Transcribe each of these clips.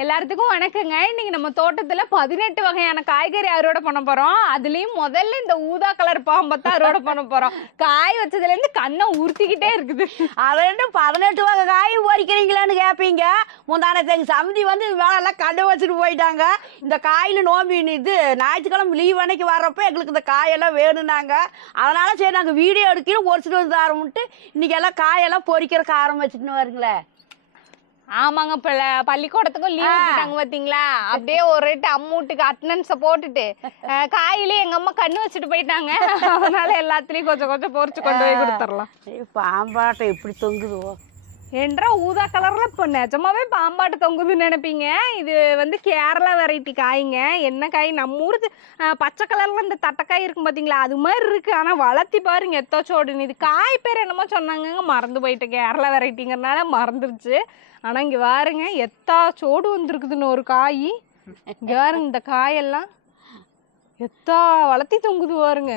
எல்லாத்துக்கும் வணக்கங்க. இன்னைக்கு நம்ம தோட்டத்துல 18 வகையான காய்கறி அறுவடை பண்ண போறோம். அதுலயும் முதல்ல இந்த ஊதா கலர் பாம்பத்தை அறுவடை பண்ண போறோம். காய் வச்சதுல இருந்து கண்ணை உறுத்திக்கிட்டே இருக்குது. அதை 18 வகை காய் பறிக்கிறீங்களான்னு கேட்பீங்க. முந்தான சமந்தி வந்து வேலையெல்லாம் கண்டு வச்சுட்டு போயிட்டாங்க. இந்த காயில் நோம்பி இது ஞாயிற்றுக்கிழமை லீவ் அன்னைக்கு வர்றப்ப எங்களுக்கு இந்த காயெல்லாம் வேணும்னாங்க. அதனால சரி நாங்கள் வீடியோ எடுக்கணும் பொறிச்சிட்டு வந்து ஆரம்பிட்டு இன்னைக்கு எல்லாம் காயெல்லாம் பொறிக்கிறதுக்கு ஆரம்பிச்சுட்டுன்னு வருங்களேன். ஆமாங்க, பள்ளிக்கூடத்துக்கும் லீவ் விட்டுட்டாங்க பாத்தீங்களா? அப்படியே ஒரு அம்மூட்டுக்கு அட்டனன்ஸை போட்டுட்டு காயிலே எங்க அம்மா கண்ணு வச்சுட்டு போயிட்டாங்க. அதனால எல்லாத்துலயும் கொஞ்சம் கொஞ்சம் பொறிச்சு கொண்டு போய் கொடுத்துடலாம். பாம்பாட்டை எப்படி தொங்குதுவோ என்றா ஊதா கலர்ல இப்போ நிஜமாவே பாம்பாட்டு தொங்குதுன்னு நினைப்பீங்க. இது வந்து கேரளா வெரைட்டி காய்ங்க. என்ன காய், நம்ம ஊருக்கு பச்சை கலர்ல இந்த தட்டைக்காய் இருக்கும் பாத்தீங்களா, அது மாதிரி இருக்கு. ஆனா வளர்த்தி பாருங்க எத்தோச்சோடுன்னு. இது காய் பேர் என்னமோ சொன்னாங்க, மறந்து போயிட்டேன். கேரளா வெரைட்டிங்கிறனால மறந்துருச்சு. ஆனா இங்க பாருங்க எத்தாச்சோடு வந்துருக்குதுன்னு ஒரு காய். இங்க பாருங்க இந்த காயெல்லாம் எத்தா வளர்த்தி தொங்குது பாருங்க.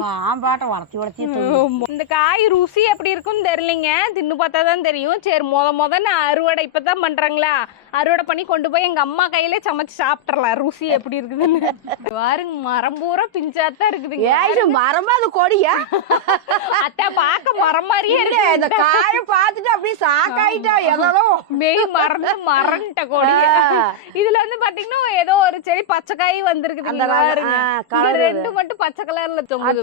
பாம்பாட்டை வளர்த்தி இந்த காய் ருசி எப்படி இருக்குன்னு தெரியலைங்க, தின்னு பார்த்தா தான் தெரியும். சரி முதல்ல அறுவடை இப்பதான் பண்றாங்களா, அறுவடை பண்ணி கொண்டு போய் எங்க அம்மா கையில சமைச்சு சாப்பிட்றலாம் ருசி எப்படி இருக்குதுன்னு. பாருங்க மரம் பூரா பிஞ்சாத்தான் இருக்குது. மரமா அது கொடியா அத்தை பார்க்க மரம் மாதிரியே இருக்கு. இந்த காயை பார்த்துட்டு அப்படியே சாக்காயிட்டா எதோ மெய் மரண்ட கொடி. இதுல வந்து பாத்தீங்கன்னா ஏதோ ஒரு செடி பச்சை காய் வந்திருக்குது. ரெண்டு மட்டும் பச்சை கலர்ல தொங்குது.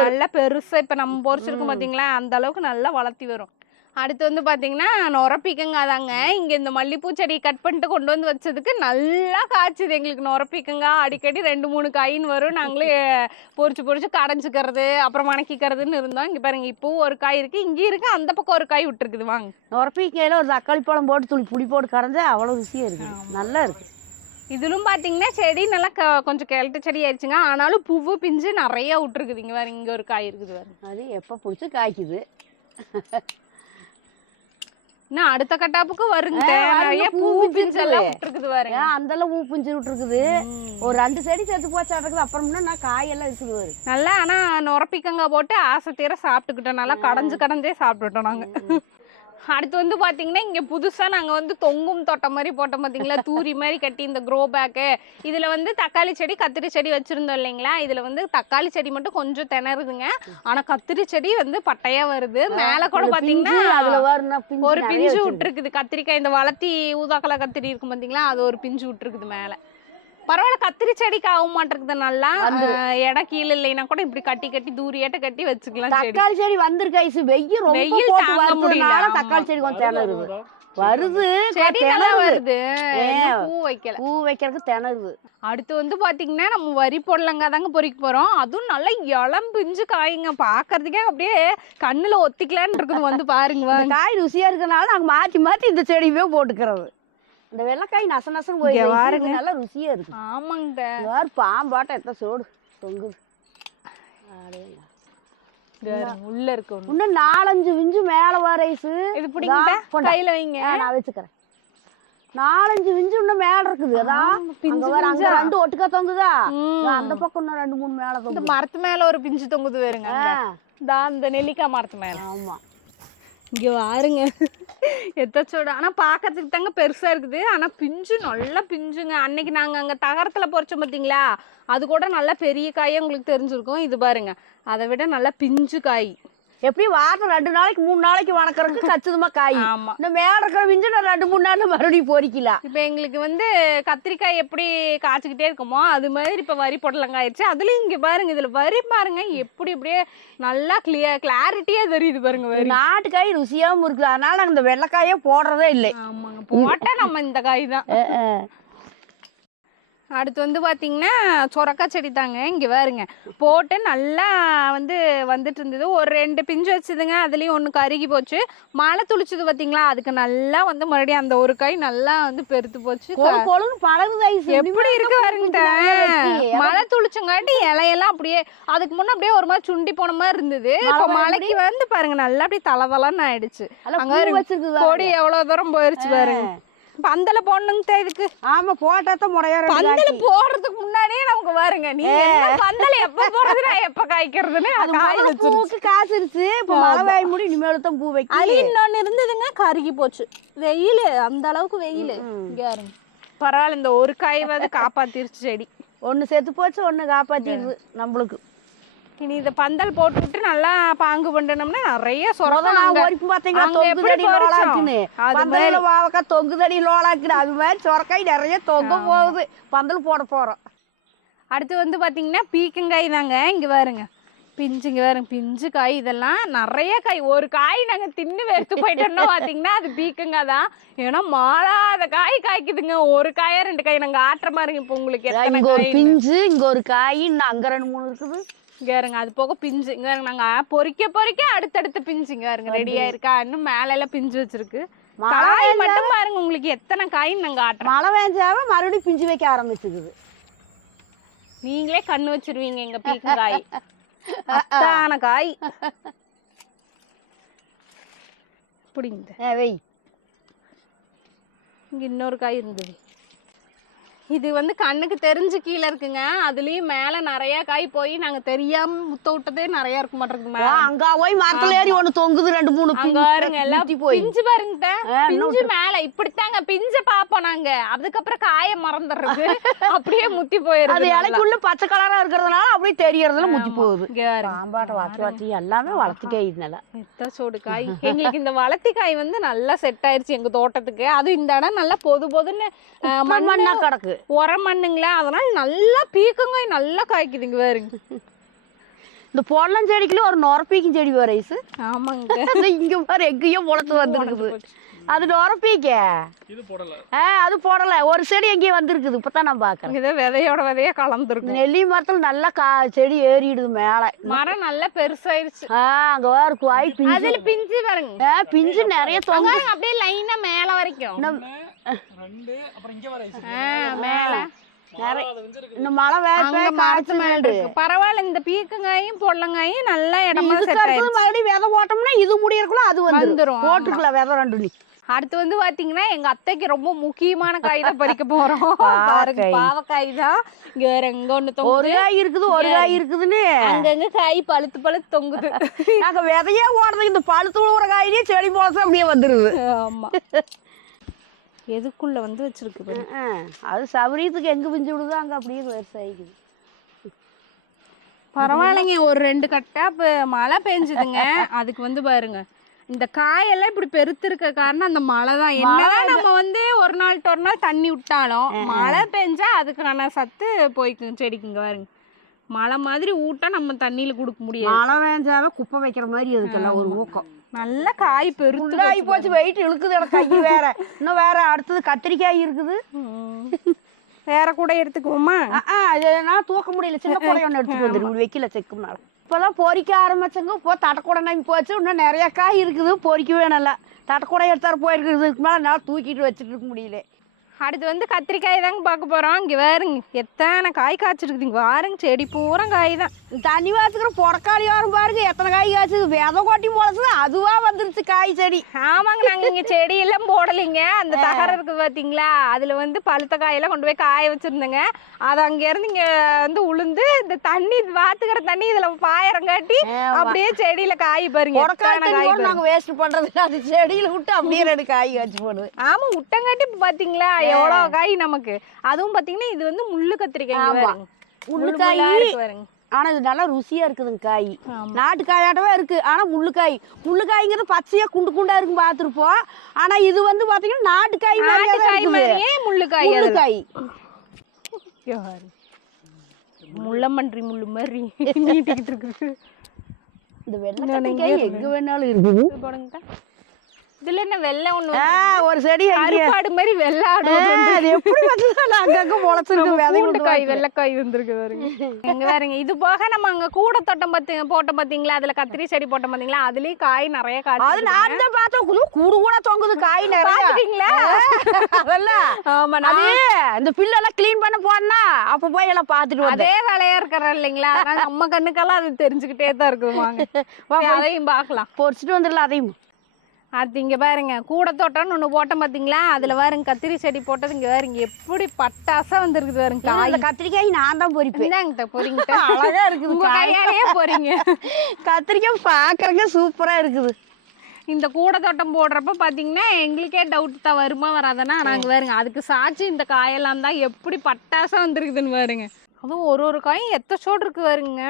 நல்லா பெருசா இப்ப நம்ம பொறிச்சிருக்கோம் பாத்தீங்களா, அந்த அளவுக்கு நல்லா வளர்த்தி வரும். அடுத்து வந்து பாத்தீங்கன்னா நொரப்பீக்கங்காய் தாங்க. இங்க இந்த மல்லிப்பூ செடி கட் பண்ணிட்டு கொண்டு வந்து வச்சதுக்கு நல்லா காய்ச்சுது எங்களுக்கு நொரப்பீக்கங்காய். அடிக்கடி 2-3 காயின்னு வரும். நாங்களே பொறிச்சு கடைஞ்சிக்கிறது அப்புறம் வணக்கிக்கிறதுன்னு இருந்தோம். இங்க பாருங்க இப்போ ஒரு காய் இருக்கு, இங்க இருக்கு, அந்த பக்கம் ஒரு காய் விட்டுருக்குது. வாங்க, நொரப்பீக்கையில ஒரு தக்காளி பழம் போட்டு புளி போட்டு கரைஞ்சா அவ்வளவு ருசியா இருக்கு, நல்லா இருக்கு. இதுலும் பாத்தீங்கன்னா செடி நல்லா கொஞ்சம் கிழட்டு செடி ஆயிடுச்சுங்க. ஆனாலும் பூவு பிஞ்சு நிறைய விட்டுருக்குது. இங்க பாருங்க இங்க ஒரு காய் இருக்குது பாருங்க. அது எப்ப பிடிச்சி காய்க்குது. இன்னும் அடுத்த கட்டாப்புக்கு வருங்க. நிறைய பூ பிஞ்சு எல்லாம் விட்டுருக்குது பாருங்க. அந்த எல்லாம் பூ பிஞ்சு விட்டுருக்குது. ஒரு 2 செடி சேர்த்து போச்சாடுறது. அப்புறம்னா நான் காயெல்லாம் இருக்குது நல்லா. ஆனா நொரப்பீக்கங்காய் போட்டு ஆசை தீர சாப்பிட்டுக்கிட்டோம். நல்லா கடைஞ்சே சாப்பிட்டுட்டோம் நாங்க. அடுத்து வந்து பாத்தீங்கன்னா இங்க புதுசா நாங்க வந்து தொங்கும் தோட்டம் மாதிரி போட்டோம் பாத்தீங்களா, தூரி மாதிரி கட்டி இந்த க்ரோ பேக்கு. இதுல வந்து தக்காளி செடி கத்திரி செடி வச்சிருந்தோம் இல்லைங்களா. இதுல வந்து தக்காளி செடி மட்டும் கொஞ்சம் திணறுதுங்க. ஆனா கத்திரி செடி வந்து பட்டையா வருது. மேல கூட பாத்தீங்கன்னா ஒரு பிஞ்சு விட்டுருக்குது. கத்திரிக்காய் இந்த வளர்த்தி ஊதாக்கலா கத்திரி இருக்கும் பாத்தீங்களா, அது ஒரு பிஞ்சு விட்டுருக்குது மேல. பரவாயில்ல, கத்திரி செடிக்கு ஆக மாட்டேங்குது. நல்லா இடம் கீழே இல்லைன்னா கூட இப்படி கட்டி தூரியாட்ட கட்டி வச்சுக்கலாம். தக்காளி செடி வந்திருக்கு. வெயில் தாங்க முடியல. தக்காளி செடி கொஞ்சம் வருது, செடி நல்லா வருது, பூ வைக்கிறதுக்கு திணறுது. அடுத்து வந்து பாத்தீங்கன்னா நம்ம வரி பொடலங்காய் தாங்க பொறிக்க போறோம். அதுவும் நல்லா இளம் பிஞ்சு காய்ங்க. பாக்குறதுக்கே அப்படியே கண்ணுல ஒத்திக்கலான்னு இருக்குது. வந்து பாருங்க, காய் ருசியா இருக்கனால நாங்க மாத்தி இந்த செடியுமே போட்டுக்கிறது. இந்த வெள்ளைக்காய் நசன்னு போய் நல்லா ருசியா இருக்கு. ஆமாங்க, பாம்பாட்டம் எத்த சோடு தொங்குது. உள்ள இருக்கு இன்னும் 4-5 விஞ்சு மேல வரைசு. இது பிடிங்க, கையில வைங்க, நான் வச்சுக்கிறேன். 4-5 விஞ்சு இன்னும் மேல இருக்குது. அதான் அங்க 2 ஒட்டுக்கா தொங்குதா. அந்த பக்கம் இன்னும் 2-3 மேல தொங்குது. இந்த மரத்து மேல ஒரு பிஞ்சு தொங்குது வருங்க. இந்த நெல்லிக்காய் மரத்து மேல. ஆமா, இங்க பாருங்க எத்தச்சோட. ஆனா பாக்கிறதுக்கு தாங்க பெருசா இருக்குது. ஆனா பிஞ்சு நல்லா பிஞ்சுங்க. அன்னைக்கு நாங்க அங்க தகரத்துல பொறிச்சோம் பாத்தீங்களா, அது கூட நல்லா பெரிய காயே உங்களுக்கு தெரிஞ்சிருக்கும். இது பாருங்க அதை விட நல்லா பிஞ்சு காய். எப்படி வாரம் 2 நாளைக்கு 3 நாளைக்கு வணக்கறதுக்கு கச்சிதமா காய். ஆமா, இந்த மேல இருக்கிற விஞ்சு நான் 2-3 நாள்ல மறுபடியும் பொறிக்கலாம். இப்ப எங்களுக்கு வந்து கத்திரிக்காய் எப்படி காய்ச்சிக்கிட்டே இருக்குமோ அது மாதிரி இப்ப வரி பொடலங்காய் ஆயிடுச்சு. அதுலயும் இங்க பாருங்க, இதுல வரி பாருங்க எப்படி இப்படியே நல்லா கிளாரிட்டியா தெரியுது பாருங்க. நாட்டுக்காய் ருசியாவும் இருக்குது. அதனால நாங்க இந்த வெள்ளைக்காயே போடுறதே இல்லை. ஆமாங்க, போட்டா நம்ம இந்த காய் தான். அடுத்து வந்து பார்த்தீங்கன்னா சொரக்காய் செடி தாங்க. இங்கே பாருங்க போட்டு நல்லா வந்துட்டு இருந்தது. ஒரு 2 பிஞ்சு வச்சுதுங்க. அதுலேயும் 1 கருகி போச்சு. மழை துளிச்சது பார்த்தீங்களா, அதுக்கு நல்லா மறுபடியும் அந்த ஒரு காய் நல்லா பெருத்து போச்சு. எப்படி இருக்கு பாருங்க, மழை துளிச்சங்காட்டி இலையெல்லாம் அப்படியே அதுக்கு முன்னே அப்படியே ஒரு மாதிரி சுண்டி போன மாதிரி இருந்தது. இப்போ மழைக்கு பாருங்க நல்லா அப்படியே தளதளன்னு ஆயிடுச்சு. அங்கே கொடி எவ்வளோ தூரம் போயிருச்சு பாருங்க. பந்தல போடணுங்க இதுக்கு. ஆமா போட்டாதான் முறையா பந்தல போடுறதுக்கு முன்னாடியே நமக்கு வருங்க. நீ பந்தல எப்ப போடுறது நான் எப்ப காய்க்கிறதுன்னு பூக்கு காசுருச்சு. இப்ப மழை வாய் முடி இனிமேல் தான் பூ வைக்க. அது இன்னொன்னு இருந்ததுங்க, கருகி போச்சு. வெயில் அந்த அளவுக்கு வெயில் இங்க இருங்க. பரவாயில்ல, இந்த ஒரு காயாவது காப்பாத்திருச்சு செடி. ஒண்ணு செத்து போச்சு, ஒண்ணு காப்பாத்திடுது நம்மளுக்கு. இனி இந்த பந்தல் போட்டுவிட்டு நல்லா பாங்கு பண்ணணும்னா நிறைய சொரக்கம். வாவக்கா தொங்குதடி லோலாக்குது, அது மாதிரி சொரக்காய் நிறைய தொங்க போகுது. பந்தல் போட போறோம். அடுத்து வந்து பாத்தீங்கன்னா பீக்கங்காய் தாங்க. இங்க பாருங்க பிஞ்சுங்க, பாருங்க பிஞ்சு காய். இதெல்லாம் நிறைய காய். ஒரு காய் நாங்க தின்னு வெறுத்து போயிட்டோம்னா பாத்தீங்கன்னா அது பீக்கங்காய் தான். ஏன்னா மாறாத காய் காய்க்குதுங்க. ஒரு காயா 2 காய் நாங்க ஆட்டுற மாதிரி. இப்ப உங்களுக்கு இங்க ஒரு பிஞ்சு, இங்க ஒரு காய், இன்னும் அங்க 2 3 இருக்குது. இங்க இருங்க, அது போக பிஞ்சு. இங்க நாங்க பொறிக்க அடுத்தடுத்த பிஞ்சு இங்க இருங்க ரெடியா இருக்கா. இன்னும் மேல எல்லாம் பிஞ்சு வச்சிருக்கு. காய் மட்டும் பாருங்க உங்களுக்கு எத்தனை காயின்னு நாங்க ஆட்டுறோம். மழை வேஞ்சாவ மறுபடியும் பிஞ்சு வைக்க ஆரம்பிச்சுக்குது. நீங்களே கண்ணு வச்சிருவீங்க எங்க பீக்கங்காய். அத்தான காய் பிடிங்க. இங்க இன்னொரு காய் இருந்தது. இது வந்து கண்ணுக்கு தெரிஞ்சு கீழே இருக்குங்க. அதுலயும் மேல நிறைய காய் போய் நாங்க தெரியாம முத்த விட்டதே நிறைய இருக்க மாட்டேங்குது. அங்க போய் மரத்துல ஏறி ஒண்ணு தொங்குது 2 3 பாருங்க. எல்லாம் பிஞ்சு பாருங்க, பிஞ்சு மேல இப்படித்தாங்க பிஞ்ச பாப்போம் நாங்க. அதுக்கப்புறம் காய மறந்துடுறது, அப்படியே முத்தி போயிருது. அது இலைக்குள்ள பச்சை கலரா இருக்கிறதுனால அப்படியே தெரியறதுல முத்தி போகுது. பாம்பாட்ட வாத்தி எல்லாமே வளர்த்துக்காய். நல்லா எத்தனை சோடு காய். எங்களுக்கு இந்த வளர்த்தி காய் வந்து நல்லா செட் ஆயிருச்சு எங்க தோட்டத்துக்கு. அதுவும் இந்த இடம் நல்லா பொதுன்னு மண்ணா கிடக்கு, உரம் மண்ணுங்களா. அதனால நல்லா பீக்கங்காய் நல்லா காய்க்குதுங்க பாருங்க. இந்த பொடலம் செடிக்குள்ள ஒரு நொரப்பீக்கும் செடி வர ஐசு. ஆமாங்க, இங்க பாரு எங்கேயோ முளைச்சு வந்துருக்குது. அது நொரப்பீக்க அது போடல. ஒரு செடி எங்கேயும் வந்திருக்குது. இப்பதான் நான் பாக்குறேன். இதை விதையோட விதையா கலந்துருக்கு. நெல்லி மரத்துல நல்லா செடி ஏறிடுது மேல. மரம் நல்லா பெருசாயிருச்சு. அங்க வேற காய் பிஞ்சு. அதுல பிஞ்சு பாருங்க, பிஞ்சு நிறைய தொங்க அப்படியே லைனா மேல வரைக்கும். பரவாயில்ல, இந்த பீக்கங்காயும் பொடலங்காயும் நல்ல இடமா மறுபடியும் விதை போட்டோம்னா இது முடியறக்குள்ள அது வந்துரும். போட்டுக்கலாம் விதை 2. அடுத்து வந்து பாத்தீங்கன்னா எங்க அத்தைக்கு ரொம்ப முக்கியமான காய் தான் பறிக்க போறோம். பாவக்காய் தான். இங்க வேற எங்க ஒண்ணு ஒரு காய் இருக்குது, ஒரு காய் இருக்குதுன்னு அங்கங்க காய் பழுத்து தொங்குது. நாங்க விதையே ஓடுறது இந்த பழுத்து விழுற காயிலே செடி போலதான் அப்படியே வந்துருது. ஆமா, எதுக்குள்ள வந்து வச்சிருக்கு. அது சபரியத்துக்கு எங்க பிஞ்சு விடுதோ அங்க அப்படியே விவசாயிக்குது. பரவாயில்லைங்க, ஒரு 2 கட்டா மழை பெஞ்சுதுங்க. அதுக்கு வந்து பாருங்க இந்த காயெல்லாம் இப்படி பெருத்து இருக்க காரணம் அந்த மழை தான். என்னதான் நம்ம வந்து ஒரு நாள் தண்ணி விட்டாலும் மழை பெஞ்சா அதுக்கான சத்து போய்க்குங்க செடிக்குங்க. பாருங்க மழை மாதிரி ஊட்டா நம்ம தண்ணியில கொடுக்க முடியாது. மழை பெஞ்சாவே குப்பை வைக்கிற மாதிரி அதுக்கெல்லாம் ஒரு ஊக்கம். நல்ல காய் பெருத்து காய் போச்சு, வெயிட் இழுக்குது. கை வேற இன்னும் வேற அடுத்தது கத்திரிக்காய் இருக்குது. வேற கூட எடுத்துக்குவோமா? நான் தூக்க முடியல, சின்ன கூட ஒன்று எடுத்துட்டு வந்துருக்கு வைக்கல செக்கு மேல. இப்போதான் பொறிக்க ஆரம்பிச்சங்க. இப்போ தட்டக்கூடை நம்பி போச்சு. இன்னும் நிறைய காய் இருக்குது, பொறிக்கவே நல்லா. தட்டக்கூடை எடுத்தாரு போயிருக்குதுக்கு மேலே நான் தூக்கிட்டு வச்சுட்டு இருக்க முடியல. அடுத்து வந்து கத்திரிக்காய் தாங்க பார்க்க போறோம். இங்க வேறுங்க எத்தனை காய் காய்ச்சிருக்குதுங்க. வாருங்க செடி பூரா காய் தான். தண்ணி வாத்துக்கிற பொறக்காளி வரும் பாருங்க எத்தனை காய் காய்ச்சது. விதை கொட்டி முளைச்சது அதுவா வந்துருச்சு காய் செடி. ஆமாங்க, நாங்க இங்க செடி எல்லாம் போடலைங்க. அந்த தகரம் இருக்கு பாத்தீங்களா, அதுல வந்து பழுத்த காயெல்லாம் கொண்டு போய் காய வச்சிருந்தேங்க. அது அங்க இருந்து இங்க வந்து உளுந்து இந்த தண்ணி வாத்துக்கிற தண்ணி இதுல பாயறங்காட்டி அப்படியே செடியில காய் பாருங்க. நாங்க வேஸ்ட் பண்றது அது செடியில விட்டு அப்படியே 2 காய் காய்ச்சி போடுது. ஆமா, விட்டங்காட்டி பாத்தீங்களா எவ்வளவு காய் நமக்கு. அதுவும் பாத்தீங்கன்னா இது வந்து முள்ளு கத்திரிக்காய். முள்ளுக்காய் பாருங்க, ஆனா இது நல்லா ருசியா இருக்குதுங்க. காய் நாட்டு காயாட்டவே இருக்கு. ஆனா முள்ளுக்காய்ங்கிறது பச்சையா குண்டு குண்டா இருக்கும் பாத்துருப்போம். ஆனா இது வந்து பாத்தீங்கன்னா நாட்டுக்காய் மாதிரியே முள்ளுக்காய். முள்ளமன்றி முள்ளு மாதிரி நீட்டிக்கிட்டு இருக்கு. இந்த வெள்ளை எங்க வேணாலும் இருக்குது. போடுங்க. இதுல என்ன வெள்ளை ஒண்ணு ஒரு செடி அறுப்பாடு மாதிரி வெள்ளாடு. அது எப்படி வந்ததால அங்கங்க முளைச்சிருக்கு. வெள்ளைக்காய் வெள்ளைக்காய் வந்திருக்கு பாருங்க. எங்க பாருங்க, இது போக நம்ம அங்க கூட தோட்டம் போட்ட பாத்தீங்களா, அதுல கத்திரி செடி போட்ட பாத்தீங்களா, அதுலயும் காய் நிறைய காய். அது நான் தான் பார்த்தேன், கூடு கூட தொங்குது காய் நிறைய. பாத்தீங்களா? அதெல்லாம் ஆமா, நான் இந்த பில்லெல்லாம் கிளீன் பண்ண போனா அப்ப போய் எல்லாம் பாத்துட்டு அதே வேலையா இருக்கிற இல்லைங்களா. அதனால நம்ம கண்ணுக்கெல்லாம் அது தெரிஞ்சுக்கிட்டே தான் இருக்குது. வாங்க அதையும் பாக்கலாம், பொறிச்சிட்டு வந்துடலாம். அதையும் அது இங்க பாருங்க கூட தோட்டம்னு ஒண்ணு போட்டோம் பாத்தீங்களா, அதுல பாருங்க கத்திரி செடி போட்டது இங்க பாருங்க எப்படி பட்டாசா வந்திருக்குது பாருங்க காய். அந்த கத்திரிக்காய் நான் தான் பொறிப்பேன். இந்தாங்க போறீங்க. அழகா இருக்குது, உங்க கையாலேயே போறீங்க. கத்திரிக்காய் பாக்குறதுக்கு சூப்பரா இருக்குது. இந்த கூட தோட்டம் போடுறப்ப பாத்தீங்கன்னா எங்களுக்கே டவுட் தான் வருமா வராதுன்னா, நாங்க பாருங்க அதுக்கு சாட்சி இந்த காயெல்லாம் தான் எப்படி பட்டாசா வந்திருக்குதுன்னு பாருங்க. அதுவும் ஒரு காயும் எத்த சோடு இருக்கு பாருங்க.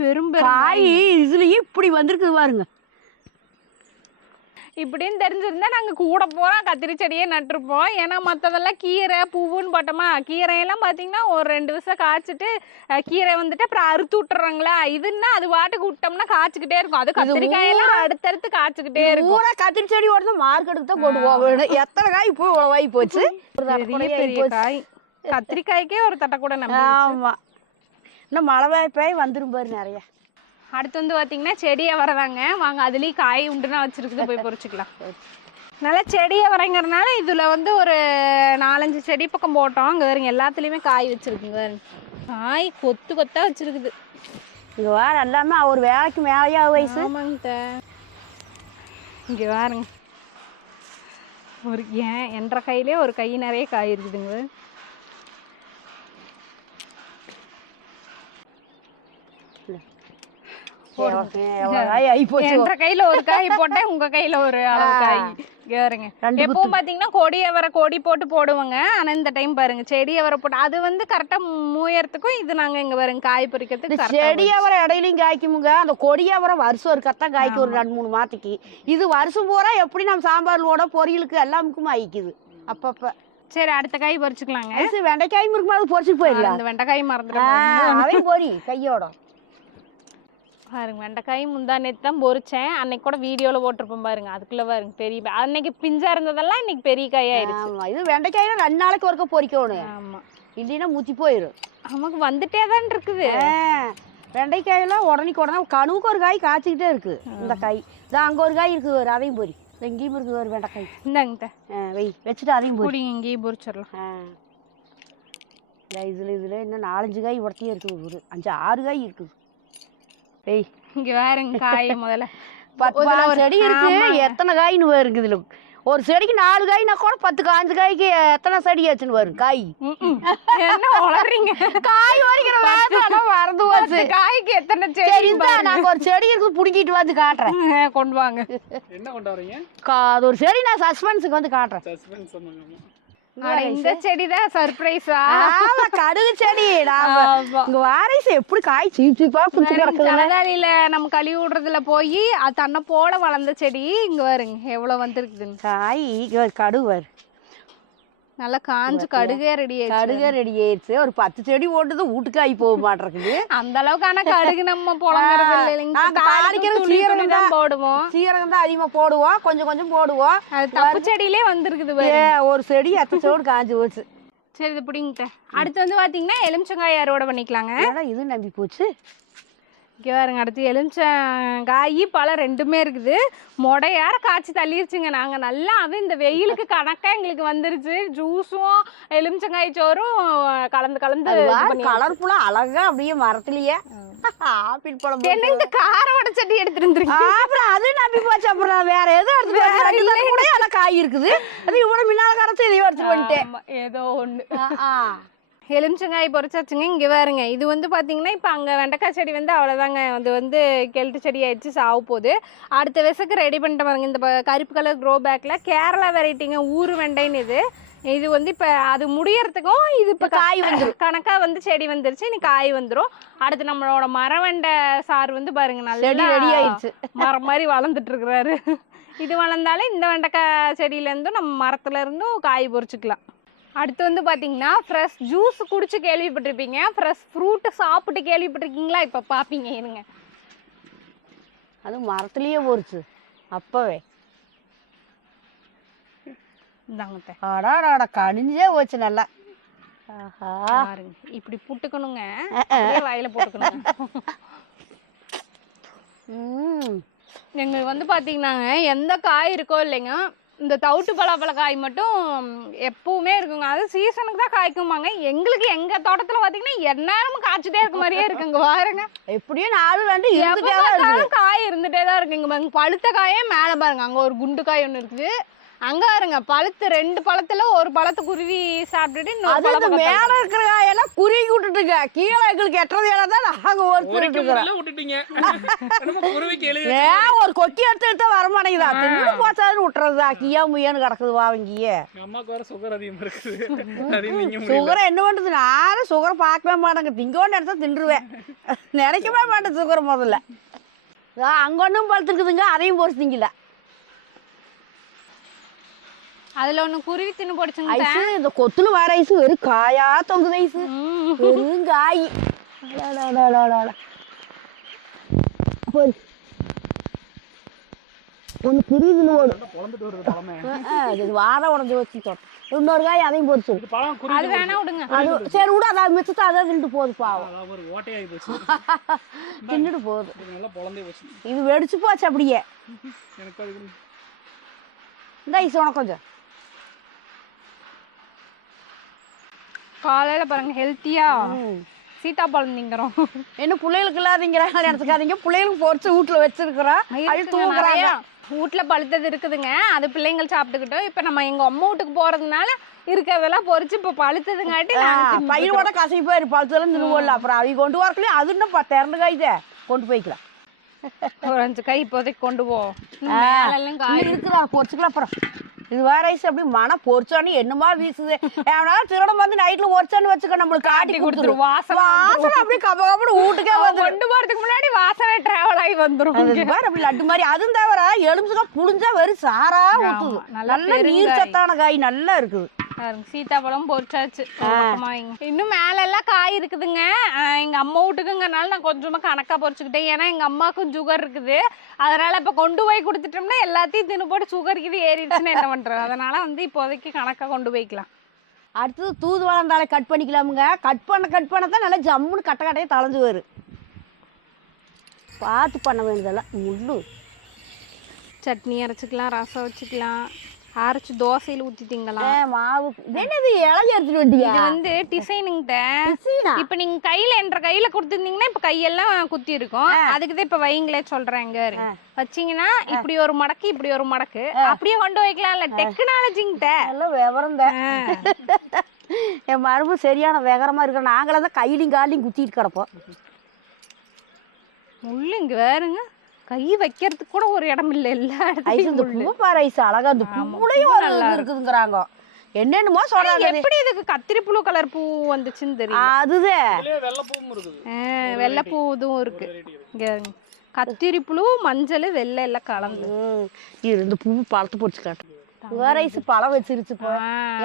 பெரும் காய் இதுலயே இப்படி வந்திருக்குது பாருங்க. இப்படின்னு தெரிஞ்சிருந்தா நாங்க கூட போறோம் கத்திரி செடியே நட்டுருப்போம். ஏன்னா மற்றதெல்லாம் கீரை பூவுன்னு போட்டோமா, கீரையெல்லாம் பார்த்தீங்கன்னா ஒரு 2 வருஷம் காய்ச்சிட்டு கீரை வந்துட்டு அப்புறம் அறுத்து விட்டுறாங்களா. இதுன்னா அது பாட்டுக்கு விட்டோம்னா காய்ச்சிக்கிட்டே இருக்கும். அது கத்திரிக்காயெல்லாம் அடுத்தடுத்து காய்ச்சிக்கிட்டே இருக்கும். பூரா கத்திரி செடி ஓடுறது மார்க்கெட்டுக்கு தான் போடுவோம். எத்தனை காய் போய் உழவாய் போச்சு. பெரிய காய் கத்திரிக்காய்க்கே ஒரு தட்டை கூட நம்ம. ஆமா, இன்னும் மழை பெய்ய வந்துரும் பாரு நிறைய. அடுத்து வந்து பார்த்தீங்கன்னா செடியை வரதாங்க. வாங்க அதுலேயும் காய் உண்டுனா வச்சிருக்குது, போய் பொறிச்சிக்கலாம். நல்லா செடியை வரைங்கிறதுனால இதில் வந்து ஒரு 4-5 செடி பக்கம் போட்டோம். அங்கே வருங்க எல்லாத்துலேயுமே காய் வச்சுருக்குங்க. காய் கொத்து கொத்தா வச்சுருக்குது. இங்கே வேற எல்லாமே ஒரு வேலைக்கு மேலேயே வயசு. ஆமாங்க. இங்கே வாருங்க ஒரு என்ற கையிலே ஒரு கை நிறைய காய் இருக்குதுங்க. என்ற கையில ஒரு காய் போட்டேன், உங்க கையில ஒரு அளவு காய். பாருங்க எப்பவும் பாத்தீங்கன்னா கொடி போட்டு போடுவாங்க. ஆனா இந்த டைம் பாருங்க செடியவரை போட்டு அது வந்து கரெக்டா மூயறதுக்கும் இது நாங்க இங்க பாருங்க காய் பறிக்கிறதுக்கு. செடியவரை இடையிலையும் காய்க்குமுங்க. அந்த கொடியவரை வருஷம் ஒரு கத்தான் காய்க்கு, ஒரு 2-3 மாசத்துக்கு. இது வருஷம் பூரா எப்படி நம்ம சாம்பார்லோட பொரியலுக்கு எல்லாமுக்கும் ஆயிக்குது அப்பப்ப. சரி அடுத்த காய் பறிச்சுக்கலாங்க. வெண்டைக்காயும் இருக்குமா, அது பொறிச்சு போயிடலாம். அந்த வெண்டைக்காய் மறந்துட்டேன், அதையும் பொறி கையோட. பாருங்க வெண்டைக்காய் முந்தா நேத்து தான் பொறிச்சேன். அன்னைக்கு கூட வீடியோல போட்டிருப்போம் பாருங்க. அதுக்குள்ள பாருங்க பெரிய அன்னைக்கு பிஞ்சா இருந்ததெல்லாம் இன்னைக்கு பெரிய காய் ஆயிடுச்சு. ஆமா, இது வெண்டைக்காய் 2 நாளைக்கு ஒருக்க பொறிக்கணும். ஆமா, இல்லைன்னா முத்தி போயிடும். நமக்கு வந்துட்டே தான் இருக்குது. வெண்டைக்காயெல்லாம் உடனே கணுவுக்கு ஒரு காய் காய்ச்சிக்கிட்டே இருக்கு. இந்த காய் இதான் அங்க ஒரு காய் இருக்கு, அதையும் பொறி. எங்கேயும் இருக்கு ஒரு வெண்டைக்காய். இந்தாங்க வச்சுட்டு அதையும் பொறி. இங்கேயும் பொறிச்சிடலாம். இதுல இன்னும் 4-5 காய் உடத்தியே இருக்குது. ஒரு 5-6 காய் இருக்குது. இங்க வேறங்க காய் முதல்ல 10 செடி இருக்கு. எத்தனை காய்னு வருங்க இதுல? ஒரு செடிக்கு 4 காய்னா கூட 10-5 காய்க்கு எத்தனை செடி ஆச்சுன்னு வரும் காய். என்ன வளர்றீங்க? காய் வரைக்கிற வேலை மறந்து போச்சு. காய்க்கு எத்தனை செடி? நாங்க ஒரு செடி இருக்கு, புடிக்கிட்டு வந்து காட்டுறேன். கொண்டு வாங்க. என்ன கொண்டு வரீங்க? அது ஒரு செடி நான் சஸ்பென்ஸுக்கு வந்து காட்டுறேன். இந்த செடிதான் சர்ப்ரைஸா? கடுகு செடி. இங்க வாரிசு எப்படி காய் சீப்பா தலதாளியில நம்ம கழுவி விடுறதுல போய் அது தன்னை போல வளர்ந்த செடி. இங்க பாருங்க எவ்வளவு வந்திருக்குதுன்னு. காய் கடுகு வரு நல்லா காஞ்சு கடுகே ரெடி ஆயிடுச்சு. ஒரு 10 செடி ஓட்டுது, வீட்டுக்காய் போக மாட்டேங்குது அந்த அளவுக்கு. ஆனா கடுகு நம்ம சீரகம் போடுவோம், சீரகம் தான் அதிகமா போடுவோம், கொஞ்சம் கொஞ்சம் போடுவோம். அது தப்பு செடியிலே வந்திருக்குது. ஒரு செடி 10 செடி காஞ்சு போச்சு. சரி இது பிடிங்கிட்ட. அடுத்து வந்து பாத்தீங்கன்னா எலுமிச்சங்காய் அறுவடை பண்ணிக்கலாங்க. இது நம்பி போச்சு. இங்கே பாருங்க அடுத்து எலுமிச்சங்காய் பழம் 2மே இருக்குது. மொடையார காய்ச்சி தள்ளிருச்சுங்க. நாங்கள் நல்லா இந்த வெயிலுக்கு கணக்காக எங்களுக்கு வந்துருச்சு. ஜூஸும் எலுமிச்சங்காய் சோறும் கலந்து கலர்ஃபுல்லா அழகா அப்படியே மரத்துலயே ஆப்பிள் பழம். என்ன இந்த கார வடை சட்டி எடுத்துட்டு வந்துருங்க. அப்புறம் அது நம்பி போச்சு. அப்புறம் வேற எதுவும் எடுத்து கூட எல்லாம் காய் இருக்குது. அது இவ்வளவு மின்னால கரைச்சு இதையும் எடுத்துட்டு வந்துட்டேன். ஏதோ ஒண்ணு. எலுமிச்சங்காய் பொறிச்சாச்சுங்க. இங்கே பாருங்க இது வந்து பார்த்தீங்கன்னா இப்போ அங்கே வெண்டைக்காய் செடி வந்து அவ்வளோதாங்க. அது வந்து கெல்ட்டு செடி ஆயிடுச்சு, சாவு போகுது. அடுத்த விசைக்கு ரெடி பண்ணிட்டு பாருங்க. இந்த கருப்பு கலர் க்ரோ பேக்கில் கேரளா வெரைட்டிங்க, ஊர் வெண்டைன்னு இது வந்து இப்போ அது முடியறதுக்கும் இது இப்போ காய் வந்துடும். கணக்காக வந்து செடி வந்துருச்சு, இன்னைக்கு காய் வந்துடும். அடுத்து நம்மளோட மரவெண்டை சார் வந்து பாருங்க நல்லா ரெடி ஆயிடுச்சு, மரம் மாதிரி வளர்ந்துட்டு இருக்கிறாரு. இது வளர்ந்தாலே இந்த வெண்டைக்காய் செடியிலேருந்தும் நம்ம மரத்துல இருந்தும் காய் பொறிச்சுக்கலாம். அடுத்து வந்து பார்த்தீங்கன்னா ஃப்ரெஷ் ஜூஸ் குடிச்சு கேள்விப்பட்டிருப்பீங்க, ஃப்ரெஷ் ஃப்ரூட்டு சாப்பிட்டு கேள்விப்பட்டிருக்கீங்களா? இப்போ பார்ப்பீங்க இருங்க. அது மரத்துலேயே போச்சு அப்பவே. இந்தாங்க அடாடாடா கனிஞ்சே போச்சு நல்லா. பாருங்க இப்படி புட்டுக்கணுங்க, வயல போட்டுக்கணுங்க. எங்களுக்கு வந்து பார்த்தீங்கன்னாங்க எந்த காய் இருக்கோ இல்லைங்க இந்த தவுட்டு பலாப்பழ காய் மட்டும் எப்பவுமே இருக்குங்க. அது சீசனுக்கு தான் காய்க்குமாங்க. எங்களுக்கு எங்க தோட்டத்துல பாத்தீங்கன்னா எந்நேரமும் காய்ச்சிட்டே இருக்க மாதிரியே இருக்குங்க. பாருங்க எப்படியும் 4 காய் இருந்துட்டே தான் இருக்குங்க. பழுத்த காயே மேல பாருங்க, அங்க ஒரு குண்டு காய் ஒண்ணு இருக்குது. அங்க பாருங்க பழுத்து 2 பழத்துல ஒரு பழத்தை குருவி சாப்பிட்டுட்டு இன்னொரு மேல இருக்கிற காயெல்லாம் குருவி விட்டுட்டுங்க. கீழே எங்களுக்கு எட்டது தான் நாங்க ஒரு கொக்கி எடுத்து வர மாட்டேங்குதா, தின்னு போச்சாதுன்னு விட்டுறதா, கியா முய்யான்னு கிடக்குது வாங்கியே. சுகரை என்ன பண்றது, நானும் சுகரை பார்க்கவே மாட்டேங்க. திங்கோன்னு எடுத்தா தின்றுவேன், நினைக்கவே மாட்டேன் சுகரை. முதல்ல அங்க ஒன்றும் பழுத்துருக்குதுங்க, அதையும் பொறிச்சு திங்கல. அதுல ஒண்ணு குருவி தின்னு போடுச்சுங்க. இந்த கொத்துல வர ஐஸ் வெறும் காயா தொங்குது. ஐஸ் வெறும் காய் ஒண்ணு புரியுதுன்னு வாரம் உடஞ்சு வச்சு இன்னொரு காய் அதையும் பொறிச்சு. அது வேணா விடுங்க. அது சரி விட, அதை மிச்சத்தை அதை தின்ட்டு போகுது பாவம். தின்னுட்டு போகுது. இது வெடிச்சு போச்சு அப்படியே. இந்த ஐஸ் உனக்கு கொஞ்சம் காலையில பாருங்க ஹெல்த்தியா சீத்தாப்பழம் திங்கிறோம். என்ன பிள்ளைகளுக்கு இல்லாதீங்கிறாங்க நினைச்சுக்காதீங்க, பிள்ளைகளுக்கு பொறிச்சு வீட்டுல வச்சிருக்கிறோம். அது தூங்குறாங்க. வீட்டுல பழுத்தது இருக்குதுங்க, அது பிள்ளைங்கள் சாப்பிட்டுக்கிட்டோம். இப்ப நம்ம எங்க அம்மா வீட்டுக்கு போறதுனால இருக்கிறதெல்லாம் பொறிச்சு இப்ப பழுத்ததுங்காட்டி பையனோட கசை போயிரு பழுத்தெல்லாம் திருவோம்ல. அப்புறம் அவங்க கொண்டு வரக்குள்ளே அது இன்னும் 10 காய்தே கொண்டு போய்க்கலாம். ஒரு 5 காய் இப்போதைக்கு கொண்டு போவோம். இருக்குதா பொறிச்சுக்கலாம். அப்புறம் இது வேற ஐஸ் அப்படி மனம் பொறிச்சோன்னு என்னமா வீசுது. எவனாலும் திருடம் வந்து நைட்ல பொறிச்சான்னு வச்சுக்க, நம்மளுக்கு காட்டி கொடுத்துரும். வாசனை அப்படியே கபகபன்னு வீட்டுக்கே வந்து கொண்டு போறதுக்கு முன்னாடி வாசனை டிராவல் ஆகி வந்துரும். அப்படி லட்டு மாதிரி. அதுவும் தவிர எலுமிச்செல்லாம் புளிஞ்சா வெறும் சாரா ஊத்துது. நல்ல நீர் சத்தான காய் நல்லா இருக்குது. சீத்தாப்பழம் பொறிச்சாச்சு. இன்னும் மேல எல்லாம் காய் இருக்குதுங்க. எங்க அம்மா வீட்டுக்குங்கனால நான் கொஞ்சமா கணக்கா பொறிச்சுக்கிட்டேன். ஏன்னா எங்க அம்மாவுக்கும் சுகர் இருக்குது. அதனால இப்ப கொண்டு போய் கொடுத்துட்டோம்னா எல்லாத்தையும் தின்னு போட்டு சுகர் இது ஏறிடுச்சுன்னு என்ன பண்றேன். அதனால வந்து இப்போதைக்கு கணக்கா கொண்டு போய்க்கலாம். அடுத்தது தூதுவளம் தலை கட் பண்ணிக்கலாமுங்க. கட் பண்ணதான் நல்லா ஜம்முன்னு கட்டையே தளைஞ்சு வரும். பார்த்து பண்ண வேண்டியதெல்லாம் முள்ளு. சட்னி அரைச்சிக்கலாம், ரசம் வச்சுக்கலாம், அரைச்சு தோசையில ஊத்தி திங்கலாம். மாவு என்னது இலைய எடுத்துட்டு வண்டியா? இது வந்து டிசைனிங்ட்ட. இப்ப நீங்க கையில கொடுத்துருந்தீங்கன்னா இப்ப கையெல்லாம் குத்தி இருக்கும். அதுக்குதான் இப்ப வைங்களே சொல்றேங்க. வச்சீங்கன்னா இப்படி ஒரு மடக்கு இப்படி ஒரு மடக்கு அப்படியே கொண்டு வைக்கலாம்ல. டெக்னாலஜிங்கிட்ட எல்லாம் விவரம் தான். என் மருமு சரியான விவரமா இருக்கிற. நாங்கள தான் கையிலையும் காலையும் குத்திட்டு கிடப்போம். முள்ளு இங்க வேறுங்க, கை வைக்கிறதுக்கு கூட ஒரு இடம் இல்ல. எல்லா ஐஸ் அழகா அந்த பூலையும் நல்லா இருக்குதுங்கிறாங்க. என்னென்னமோ சொல்றாங்க. எப்படி இதுக்கு கத்திரி புழு கலர் பூ வந்துச்சுன்னு தெரியும். அதுதான் வெள்ளைப்பூ இதுவும் இருக்கு. இங்க கத்திரி புழு, மஞ்சள், வெள்ளை எல்லாம் கலந்து இந்த பூ பழத்து போச்சு காட்டு. வேற ஐஸ் பழம் வச்சிருச்சு.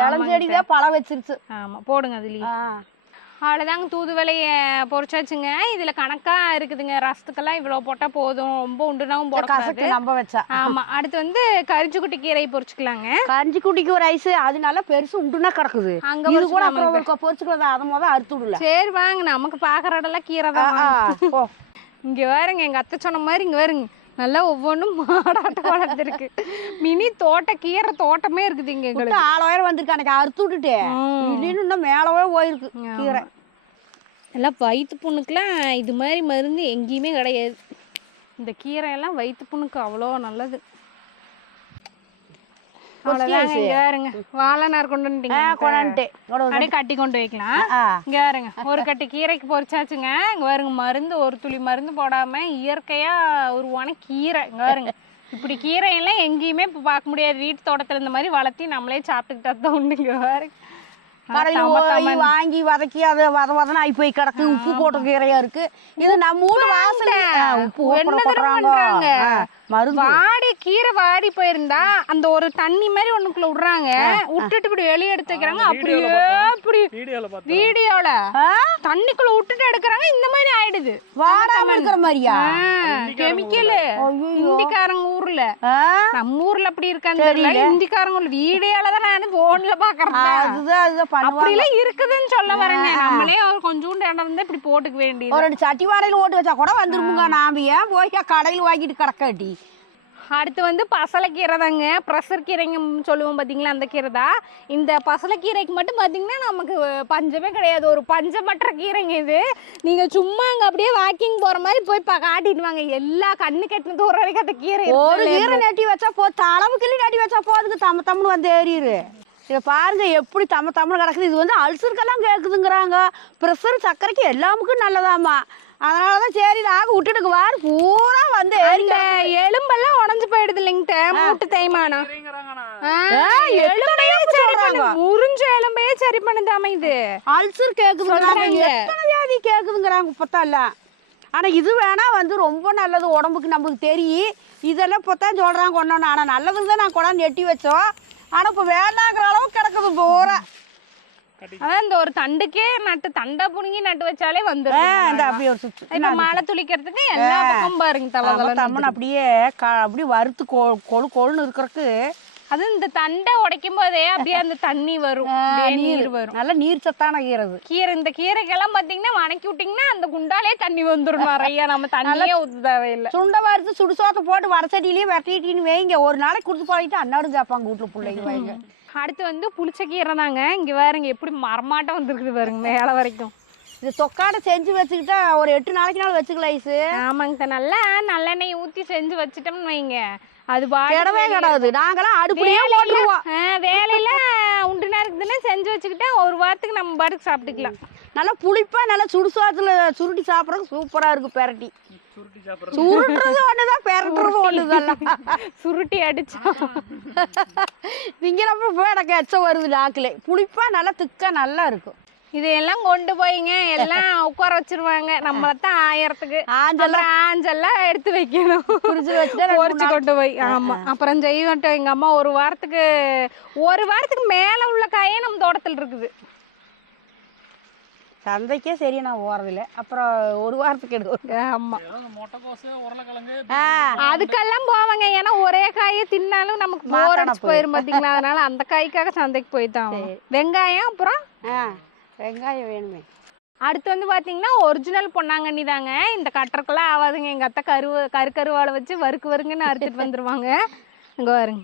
இளஞ்செடிதான் பழம் வச்சிருச்சு. ஆமா போடுங்க அதுலயே. அவ்வளோதாங்க, தூதுவளைய பொறிச்சாச்சுங்க. இதுல கணக்கா இருக்குதுங்க. ரசத்துக்கெல்லாம் இவ்வளவு போட்டா போதும், ரொம்ப உண்டுனாவும் போட நம்ப வச்சா. ஆமா. அடுத்து வந்து கரிஞ்சுக்குட்டி கீரை பொறிச்சுக்கலாங்க. கரிஞ்சுக்குட்டிக்கு ஒரு ஐஸ் அது நல்லா பெருசு உண்டுனா கிடக்குது. அங்க இது கூட அப்புறம் பொறிச்சுக்கலாம். அதை முதல் அறுத்து விடல. சரி வாங்க, நமக்கு பாக்குற இடம்லாம் கீரை தான். இங்க வேறுங்க எங்க அத்தை சொன்ன மாதிரி இங்க வேறுங்க நல்லா ஒவ்வொன்றும் மாடாட்டம் வளர்ந்துருக்கு. மினி தோட்ட கீரை தோட்டமே இருக்குது இங்க. எங்களுக்கு 6000 வந்திருக்கு. அன்னைக்கு அறுத்து விட்டுட்டு இன்னும் மேலவே போயிருக்கு கீரை. எல்லாம் வயிற்று புண்ணுக்குலாம் இது மாதிரி மருந்து எங்கேயுமே கிடையாது. இந்த கீரை எல்லாம் வயிற்று புண்ணுக்கு அவ்வளோ நல்லது. வாழைநார் கொண்டு கட்டி கொண்டு வைக்கலாம். இங்க பாருங்க, ஒரு கட்டி கீரைக்கு பொறிச்சாச்சுங்க. இங்க பாருங்க, மருந்து ஒரு துளி மருந்து போடாம இயற்கையா உருவான கீரை. இங்க பாருங்க, இப்படி கீரை எல்லாம் எங்கேயுமே இப்ப பார்க்க முடியாது. வீட்டு தோட்டத்துல இந்த மாதிரி வளர்த்தி நம்மளே சாப்பிட்டுக்கிட்டா தான் உண்டு. இங்க பாருங்க, வாங்கி வதக்கி அது வதவதன ஆகி போய் கிடக்கு. உப்பு போட்ட கீரையா இருக்கு. இது நம்ம ஊர் வாசல். உப்பு வாடி கீரை வாடி போயிருந்தா அந்த ஒரு தண்ணி மாதிரி ஒண்ணுக்குள்ள விடுறாங்க, விட்டுட்டு இப்படி வெளியே எடுத்து வைக்கிறாங்க. அப்படியே அப்படி வீடியோல தண்ணிக்குள்ள விட்டுட்டு எடுக்கிறாங்க. இந்த மாதிரி ஆயிடுது. வாடாம இருக்கிற மாதிரியா? கெமிக்கல். இந்திக்காரங்க ஊர்ல, நம்ம ஊர்ல அப்படி இருக்கான்னு தெரியல. இந்திக்காரங்க வீடியோல தான் நான் போன்ல பாக்குறேன். அப்படிலாம் இருக்குதுன்னு சொல்ல வரேங்க. நம்மளே கொஞ்சோண்டு இடம் இருந்தா இப்படி போட்டுக்க வேண்டியது. ஒரு சட்டி வாடையில ஓட்டு வச்சா கூட வந்துருமுங்க. நாம ஏன் போய் கடையில் வாங்கிட்டு கிடக்காட்டி. அடுத்து வந்து பசலைக்கீரை தாங்க, ப்ரெஷர் கீரைங்க சொல்லுவோம் பார்த்தீங்களா, அந்த கீரை தான். இந்த பசலைக்கீரைக்கு மட்டும் பார்த்தீங்கன்னா நமக்கு பஞ்சமே கிடையாது, ஒரு பஞ்சமற்ற கீரைங்க இது. நீங்கள் சும்மா அங்கே அப்படியே வாக்கிங் போகிற மாதிரி போய் காட்டிட்டு வாங்க, எல்லா கண்ணு கெட்டின தூரம் வரைக்கும் அந்த கீரை ஒரு கீரை நட்டி வச்சா அளவுக்கு நட்டி வச்சா போதுக்கு தம்மன்னு வந்து ஏறிடு. இதை பாருங்க எப்படி தமிழ் கிடக்குது. இது வந்து அல்சருக்கெல்லாம் கேட்குதுங்கிறாங்க, ப்ரெஷர் சர்க்கரைக்கு எல்லாமுக்கும் நல்லதாம்மா. அதனாலதான் சரி நாங்க விட்டுட்டுக்கு வாரு பூரா வந்து இந்த எலும்பெல்லாம் உடஞ்சு போயிடுது இல்லைங்கிட்ட, மூட்டு தேய்மானம், முறிஞ்ச எலும்பையே சரி பண்ணுதாம. இது அல்சர் கேக்குதுங்கிறாங்க, எத்தனை வியாதி கேக்குதுங்கிறாங்க இப்பத்தான். ஆனா இது வேணா வந்து ரொம்ப நல்லது உடம்புக்கு, நம்மளுக்கு தெரியும். இதெல்லாம் இப்பத்தான் சொல்றாங்க கொண்டாந்து. ஆனா நல்லதுன்னு தான் நான் கொண்டாந்து நெட்டி வச்சோம். ஆனா இப்ப வேண்டாங்கிற அளவுக்கு கிடக்குது பூரா. அதான் இந்த ஒரு தண்டுக்கே தண்டை புடுங்கி நட்டு வச்சாலே வந்துடும். அப்படியே ஒரு சுத்து இப்ப மழை துளிக்கிறதுக்கு எல்லா பக்கம் பாருங்க தம்மன் அப்படியே அப்படியே வறுத்து கொழுன்னு இருக்கிறதுக்கு. அது இந்த தண்டை உடைக்கும் போதே அப்படியே அந்த தண்ணி வரும், நீர் வரும், நல்ல நீர் சத்தான கீரை. இந்த கீரைக்கெல்லாம் பாத்தீங்கன்னா வணக்கி விட்டீங்கன்னா அந்த குண்டாலே தண்ணி வந்துடும் நிறைய. நம்ம தண்ணியே ஊத்த தேவையில்லை. சுண்டை வறுத்து சுடுசோத்தை போட்டு வடசட்டிலேயே விரட்டிட்டு வைங்க, ஒரு நாளைக்கு கொடுத்து பழகிட்டு அன்னாடும் கேட்பாங்க வீட்டுல பிள்ளைங்க வைங்க. அடுத்து வந்து புளிச்ச கீரை தாங்க. இங்க பாருங்க எப்படி மரமாட்டம் வந்துருக்குது பாருங்க மேலே வரைக்கும். இது தொக்காடை செஞ்சு வச்சுக்கிட்டா ஒரு 8 நாளைக்கு வச்சுக்கலாம் ஐசு. ஆமாங்க, நல்லா நல்லெண்ணெய் ஊற்றி செஞ்சு வச்சுட்டோம்னு வைங்க, அது கிடவே கிடாது. நாங்களாம் அடுப்புலயே போட்டுருவோம். வேலையில உண்டு இருக்குதுன்னு செஞ்சு வச்சுக்கிட்டா ஒரு வாரத்துக்கு நம்ம பாட்டுக்கு சாப்பிட்டுக்கலாம். நல்லா புளிப்பா நல்லா சுடுசோத்துல சுருட்டி சாப்பிட்றதுக்கு சூப்பரா இருக்கு. பெரட்டி சுருட்டுறது ஒண்ணுதான், பெரட்டுறது ஒண்ணுதான். சுருட்டி அடிச்சா திங்கிறப்ப போய் எனக்கு எச்சம் வருது நாக்குல. புளிப்பா நல்லா திக்கா நல்லா இருக்கும். இதையெல்லாம் கொண்டு போய்ங்க எல்லாம் உட்கார வச்சிருவாங்க. நம்மளத்தான் ஆயிரத்துக்கு ஆஞ்செல்லாம் எடுத்து வைக்கணும், பொறிச்சு கொண்டு போய். ஆமா, அப்புறம் செய்வோம். எங்க அம்மா ஒரு வாரத்துக்கு மேல உள்ள காயே நம்ம தோட்டத்தில் இருக்குது. சந்தைக்கே சரி நான் ஓறதில்லை, அப்புறம் ஒரு வாரத்துக்கு எடுக்கும். ஆமா, அதுக்கெல்லாம் போவாங்க. ஏன்னா ஒரே காயை தின்னாலும் நமக்கு போர் அடிச்சு போயிரும் பாத்தீங்களா, அதனால அந்த காய்க்காக சந்தைக்கு போய்தான். வெங்காயம், அப்புறம் வெங்காயம் வேணுமே. அடுத்து வந்து பாத்தீங்கன்னா ஒரிஜினல் பொன்னாங்கண்ணி தாங்க. இந்த கட்டறக்கெல்லாம் ஆகாதுங்க. எங்க அத்தை கருவாளை வச்சு வறுக்குன்னு அறுத்துட்டு வந்துருவாங்க. இங்க பாருங்க,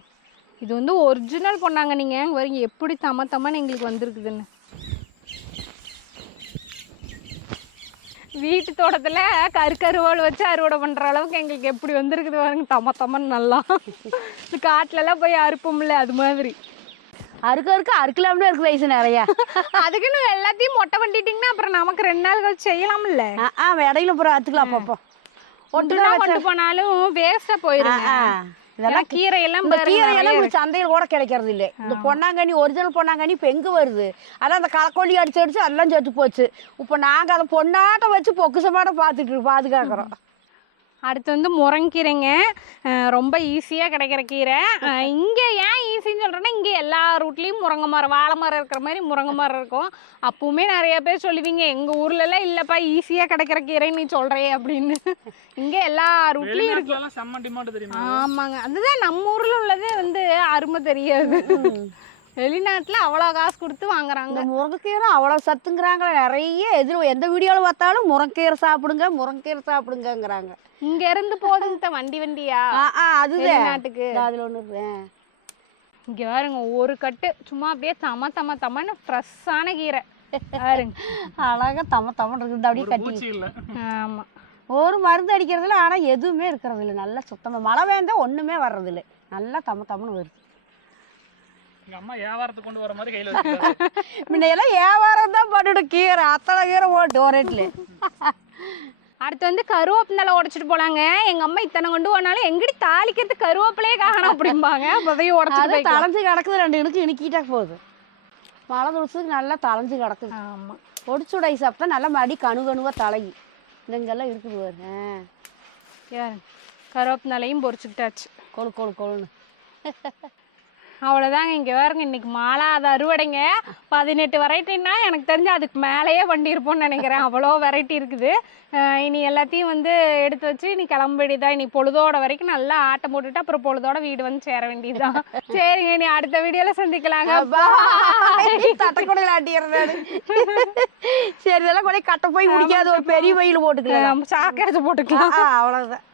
இது வந்து ஒரிஜினல் பொன்னாங்கண்ணிங்க. இங்க பாருங்க எப்படி தம்மன்னு எங்களுக்கு வந்திருக்குதுன்னு. வீட்டு தோட்டத்துல கருவாள் வச்சு அறுவடை பண்ற அளவுக்கு எங்களுக்கு எப்படி வந்திருக்குது பாருங்க, தம்மன்னு நல்லா. இந்த காட்டுல எல்லாம் போய் அறுப்போம்ல, அது மாதிரி அறுக்கலாம்னு இருக்குது வயசு நிறைய. அதுக்குன்னு எல்லாத்தையும் மொட்டை பண்ணிட்டீங்கன்னா அப்புறம் நமக்கு 2 நாள் கழிச்சு செய்யலாம்ல. இடையில அப்புறம் அறுத்துக்கலாம். அப்பப்போ ஒட்டுனா கொண்டு போனாலும் வேஸ்டா போயிருங்க. இதெல்லாம் கீரையெல்லாம் சந்தையில் கூட கிடைக்கிறது இல்லை. இந்த பொன்னாங்கண்ணி ஒரிஜினல் பொன்னாங்கண்ணி இப்போ எங்கே வருது? அதான் அந்த களைக்கொல்லி அடிச்சு எல்லாம் செத்து போச்சு. இப்போ நாங்கள் அதை பொன்னாட்டம் வச்சு பொக்குசமாட்ட பாதுகாக்கிறோம். அடுத்து வந்து முருங்கீரைங்க. ரொம்ப ஈஸியாக கிடைக்கிற கீரை. இங்கே ஏன் ஈஸின்னு சொல்கிறேன்னா, இங்கே எல்லா ரூட்லேயும் முருங்கை மரம், வாழை மரம் இருக்கிற மாதிரி முருங்கை மரம் இருக்கும். அப்பவுமே நிறைய பேர் சொல்லுவீங்க, எங்கள் ஊர்லலாம் இல்லைப்பா ஈஸியாக கிடைக்கிற கீரைன்னு நீ சொல்கிறே அப்படின்னு. இங்கே எல்லா ரூட்லேயும் இருக்கு. ஆமாங்க, அதுதான் நம்ம ஊரில் உள்ளது வந்து அருமை தெரியாது. வெளிநாட்டில் அவ்வளோ காசு கொடுத்து வாங்குறாங்க. முருங்கைக்கீரை அவ்வளோ சத்துங்கிறாங்க. நிறைய எந்த வீடியோவில் பார்த்தாலும் முருங்கைக்கீரை சாப்பிடுங்கிறாங்க. இங்க இருந்து போதுங்க வண்டியா அதுதான் நாட்டுக்கு. அதுல ஒண்ணு இங்க பாருங்க, ஒரு கட்டு சும்மா அப்படியே தம்மன்னு ஃப்ரெஷ்ஷான கீரை பாருங்க. அழகா தம்மன்னு இருக்குது அப்படியே கட்டி. ஆமா, ஒரு மருந்து அடிக்கிறதுல ஆனா எதுவுமே இருக்கிறது இல்லை. நல்லா சுத்தமா மழை வேந்தா ஒண்ணுமே வர்றது இல்லை. நல்லா தம்மன்னு வருது. அம்மா வியாபாரத்துக்கு கொண்டு வர மாதிரி கையில வச்சிருக்காங்க. முன்னையெல்லாம் வியாபாரம் தான் போட்டுட்டு கீரை அத்தனை கீரை போட்டு ஒரு ரேட்ல. அடுத்து வந்து கருவேப்பிலை உடைச்சிட்டு போலாங்க. எங்க அம்மா இத்தனை கொண்டு போனாலும் எங்கடி தாளிக்கிறதுக்கு கருவேப்பிலையே காணோம் அப்படிம்பாங்க. புதைய உடைச்சிட்டு தளைஞ்சு கிடக்குது. 2 இனுக்கு இணுக்கிட்டா போகுது. மழை துளிச்சதுக்கு நல்லா தளைஞ்சு கிடக்குது. ஆமா, ஒடிச்சு உடை சாப்பிட்டா நல்லா மடி கணுவா தழகி இங்கெல்லாம் இருக்குது பாரு. கருவேப்பிலையும் பொரிச்சுக்கிட்டாச்சு கொழுன்னு. அவ்வளோதாங்க. இங்கே பாருங்க, இன்னைக்கு மாலாத அறுவடைங்க. 18 வெரைட்டின்னா எனக்கு தெரிஞ்சு அதுக்கு மேலேயே பண்ணியிருப்போம்னு நினைக்கிறேன். அவ்வளோ வெரைட்டி இருக்குது. இனி எல்லாத்தையும் வந்து எடுத்து வச்சு இனி கிளம்பிடுதான். இனி பொழுதோட வரைக்கும் நல்லா ஆட்டம் போட்டுட்டு அப்புறம் பொழுதோட வீடு வந்து சேர வேண்டியதுதான். சரிங்க, இனி அடுத்த வீடியோல சந்திக்கலாங்க. தட்டக்கூடையில் ஆட்டிடுறேன். சரி, இதெல்லாம் கூட கட்ட போய் முடிக்காது. ஒரு பெரிய வயல் போட்டுக்கலாம், சாக்கடைச்சு போட்டுக்கலாம். அவ்வளோதான்.